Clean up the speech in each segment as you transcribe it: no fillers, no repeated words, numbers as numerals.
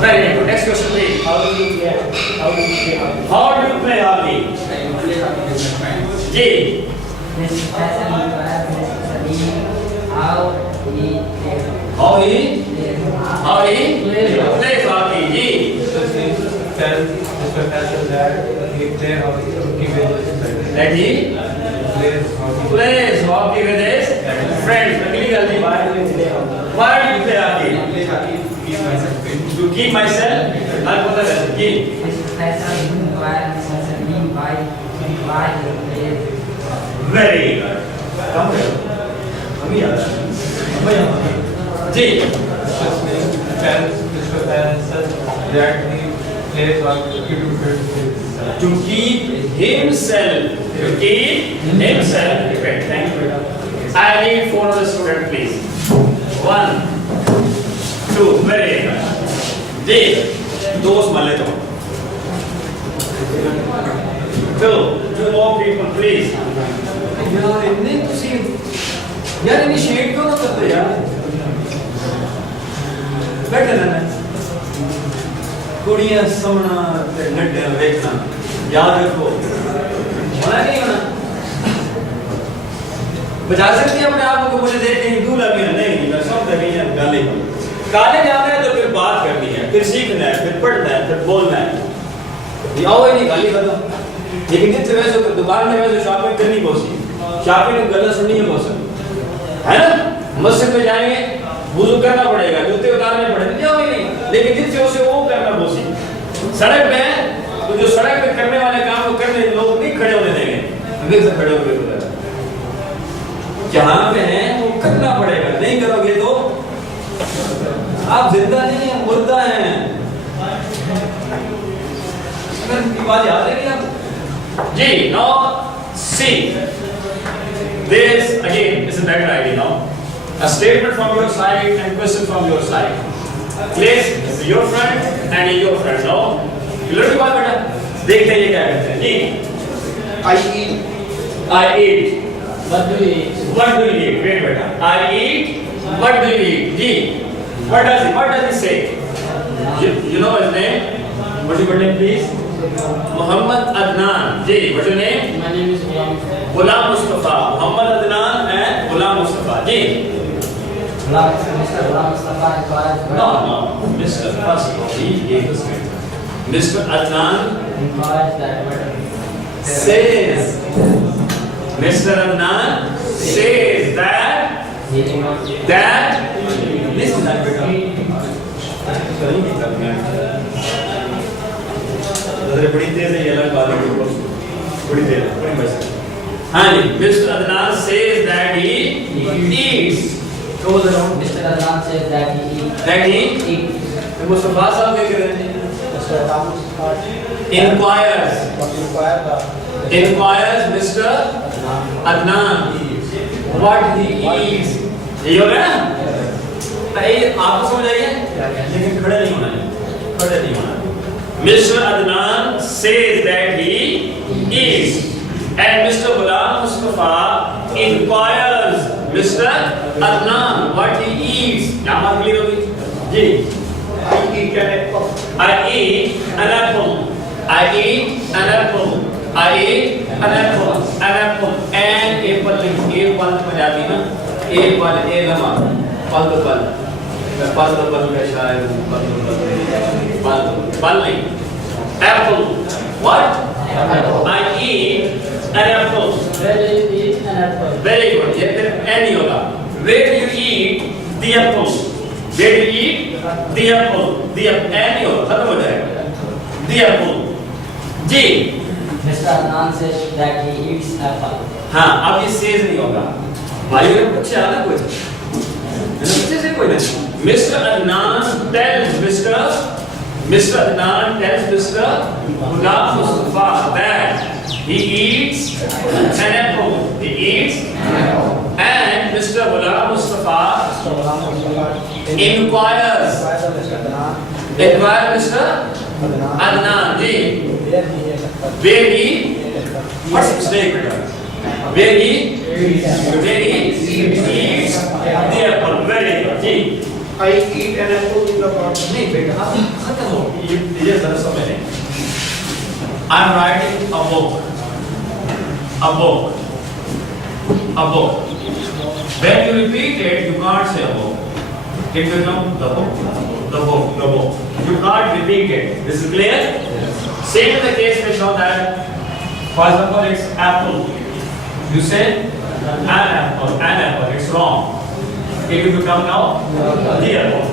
Very good. Next question, please. How do you play? How do you play? How do you play hockey? Ji. This person how he How he plays hockey. Ji. Tell Mr. Hassan that he play hockey with his friends. That he plays hockey with his friends. अगली गलती. Why do you play hockey? Why do you play hockey? Play hockey to keep myself fit. To keep myself. हर पता है जी. this person why he plays Very good. कम करो. अभी याद है. जी. Tell Mr. Hassan that he plays hockey to fit himself. To keep himself. To keep himself fit. Thank you. I need 4 other students, please. 1, 2. Very good. जी. दोस्त मले तो. 2 more people, please. यार इतने तुसी यार इनिशिएट क्यों ना करते यार बैठे रहना कुड़ियां सोना ते नड्डे देखना याद रखो होना नहीं होना बचा सकती है अपने आप को मुझे देख के हिंदू लगे नहीं मैं सब लगे हैं गाली काले जाना है तो फिर बात करनी है फिर सीखना है फिर पढ़ना है फिर बोलना है ये आओ ही नहीं गाली खत्म लेकिन जितने वैसे दुकान में वैसे शॉपिंग करनी पड़ती शॉपिंग में गलत सुननी है बहुत है ना मस्जिद में जाएंगे वुजू करना पड़ेगा जूते उतारने पड़ेंगे जाओ ही नहीं लेकिन जिससे उसे वो करना बहुत सड़क में तो जो सड़क पे करने वाले काम को करने लोग नहीं खड़े होने देंगे अभी से खड़े होकर जहां पे हैं वो करना पड़ेगा नहीं करोगे तो आप जिंदा नहीं है मुर्दा हैं अगर की बात याद है क्या जी. Now see. This again is a better idea now. A statement from your side and question from your side. Place your friend and your friend. No. You learn the बात बेटा. देखते हैं ये क्या करते हैं. जी. I eat. I eat. what do you eat? What do you eat? Wait बेटा. I eat. What do you eat? Ji. What does he say? You know his name? What's your name, please? Muhammad Adnan. Ji. What's your name? My name is Ghulam Mustafa. Muhammad Adnan and Ghulam Mustafa. Ji. Mr. Ghulam Mustafa inquired No. Mr. First, he gave us name. Mr. Adnan that what says. Mr. Adnan says that. Listen that better. बड़ी तेज है ये अलग बात है बड़ी तेज है बड़ी मस्त हाँ जी. Mr. Adnan says that he eats. Goes around. Mr. Adnan says that he eats. That he तो मुस्तफा साहब क्या कर रहे हैं? Inquires Mr. Adnan what he eats. ये हो गया ना? ये आपको समझ आई है? लेकिन खड़े नहीं होना है. खड़े नहीं होना है. Mr. Adnan says that he eats, and Mr. Ghulam Mustafa inquires Mr. Adnan what he eats. क्या बात clear होगी? जी. I eat an apple. I eat an apple. I eat an apple. I eat an apple. An apple. And apple एक पल पंजाबी ना एक पल एक लम्हा पल तो पल मैं पल तो पल का शायर हूँ पल नहीं. Apple. What? Apple. I eat an apple. Where do you eat an apple? Very good. ये फिर N ही होगा. Where do you eat the apple? Where do you eat the apple? The N ही होगा. खत्म हो जाएगा. The apple. Ji. Mr. Adnan says that he eats apple. हाँ अब ये says नहीं होगा. भाई ने पूछा ना कुछ. नीचे से कोई नहीं. Mr. Adnan tells Mr. Adnan tells Mr. Ghulam Mustafa that he eats an apple. He eats and Mr. Ghulam Mustafa inquires Mr. Adnan ji where he what's his name? Where he eats the apple. Very good ji. I eat an apple in the garden. नहीं बेटा आप खत्म हो ये जरा समय नहीं I am writing a book when you repeat it you can't say a book it becomes the book you can't repeat it this is clear same in the case we show that for example it's apple you say an apple it's wrong it will become now the apple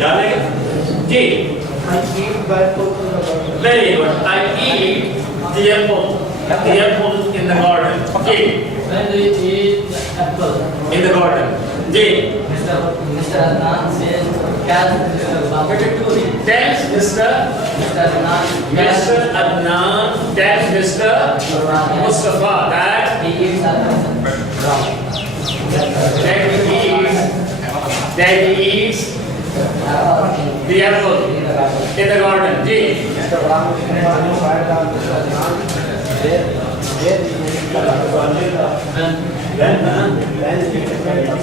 याद है जी I eat the apple in the garden. very good I eat the apple in the garden ji When do you eat the apple? in the garden ji Mr. Adnan says, "Tell Mr. Ghulam." tells Mr. Adnan tells Mr. Mustafa that He eats apple. Wrong. that he eats the apple in the garden ji Mr. Ram is inspired by Mr. Adnan. There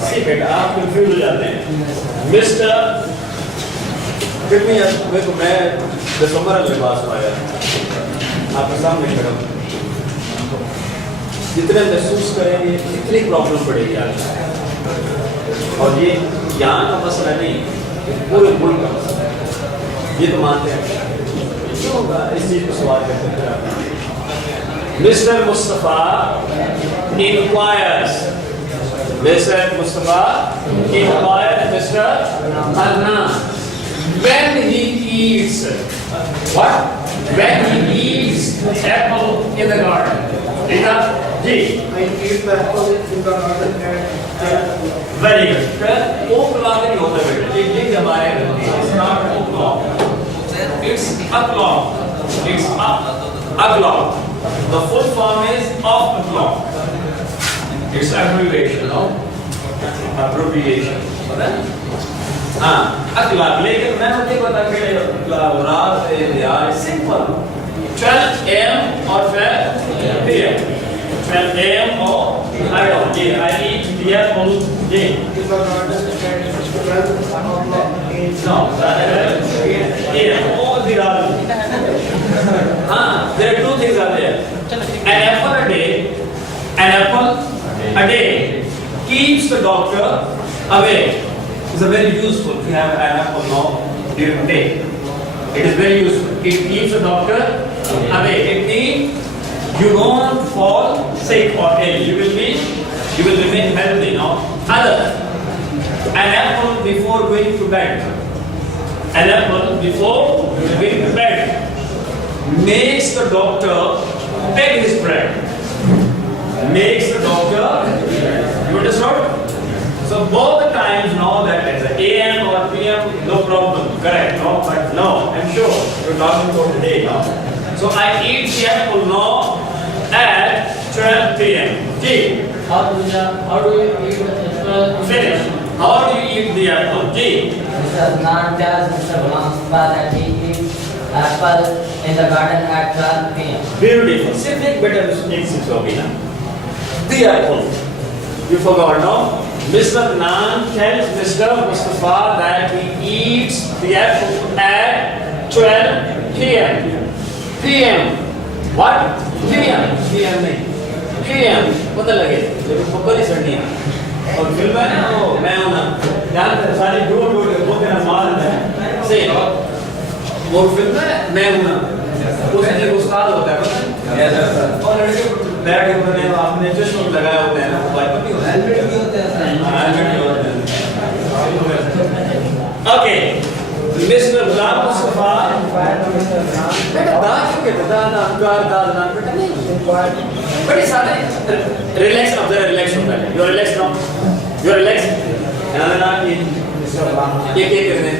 सी बेटा आप confuse हो जाते हैं mister कितनी मेरे को मैं दिसंबर में पास आया आपके सामने खड़ा हूं जितने महसूस करेंगे इतनी प्रॉब्लम पड़ेगी आज और ये यहाँ का मसला नहीं पूरे मुल्क का मसला है ये तो मानते हैं क्यों होगा इस चीज को सवाल करते हैं mister Mustafa inquires Mr. Mustafa inquired Mr. Adnan when he eats what? When he eats apple in the garden. ठीक है? जी. I eat the apple in the garden and Very good. O'clock नहीं होता बेटा. ये हमारे it's not o'clock. It's o'clock. It's o'clock. The full form is of o'clock. It's abbreviation, no? Abbreviation. पता है? हाँ, अगला लेकिन मैं मुझे बता के रात यार सिंपल 12 AM और फिर PM 12 AM और I don't ji I eat the apple ji in the garden and 12 o'clock in no AM all the रात हाँ there are two things are there an apple a day keeps the doctor away. It's a very useful. If you have an apple now during the day, it is very useful. It keeps the doctor away. It means you don't fall sick or ill. You will remain healthy now. Other, an apple before going to bed. An apple before going to bed makes the doctor take his bread. Makes the doctor. You understood? So both the times know that it's a AM or PM, no problem. Correct? No, but no, I'm sure you're talking about the day now. So I eat the apple now at 12 PM. G. How do you eat the apple? Finish. How do you eat the apple? G. Mr. Adnan tells Mr. Ghulam that he eats apple in the garden at 12 p.m. Beautiful. Sit like better mistakes in Slovenia. The apple. You forgot, no? Mr. Nan tells Mr. Mustafa that he eats the apple at 12 p.m. PM. What? PM. PM नहीं. PM. पता लगे. लेकिन पकड़ी सड़नी है. और film है ना वो मैं हूँ ना. यार सारी जोड़ वो तेरा माल है. सही. वो फिल्म है मैं हूँ ना. उसमें एक उस्ताद होता है पता है? और लड़के बैठ के बने आपने चश्मा लगाया होता है ना वो बात भी होता है हेलमेट भी होता है हेलमेट भी होता है ओके मिस्टर गुलाम मुस्तफा बेटा दाद क्यों कहते दाद अहंकार दाद नाम बेटा नहीं बड़ी सारे रिलैक्स अब जरा रिलैक्स होता है you relax now you relax another नाम ये क्या करने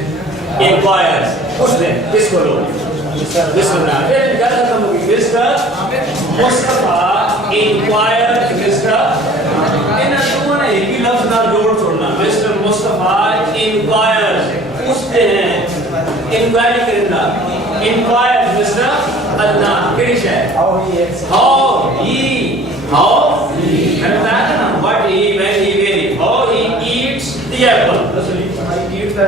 इंक्वायर्स पूछ दे किसको लो Mr. Mustafa inquired Mr. Mr. Mustafa inquired पूछते हैं इंक्वायरी करना inquired Mr. Adnan किस है how he मैंने बताया था ना what he when he very how he eats the apple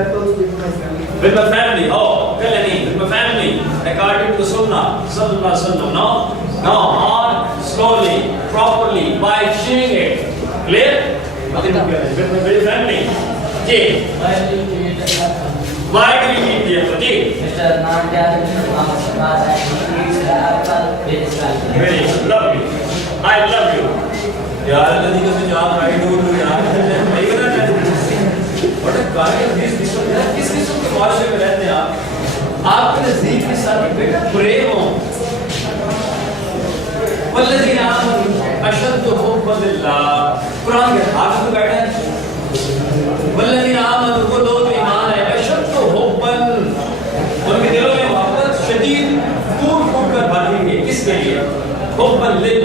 travels with my family. With my family. Oh, Kalani, with my family. According to Sunnah. Sallallahu alaihi wasallam. No? No. On, slowly, properly, by chewing it. Clear? With my family. Ji. Why do you eat the apple? Ji. Mr. Namdyas Mr. Muhammad Sabah that he eats the apple with his family. Very good. Love you. I love you. यार नदी का सुझाव right हो तो यार नहीं बना जाए और गाड़ी किस किस्म के माशरे में रहते हैं आपके नजदीक के साथ बेटा प्रेम हो वल्लज़ीना आमनू अशद्दु हुब्बन लिल्लाह कुरान के हाथ में बैठे हैं वल्लज़ीना आमनू वो लोग ईमान है अशद्दु हुब्बन उनके दिलों में मोहब्बत शदीद कूट कूट कर भरी है किसके लिए हुब्बन लिल्लाह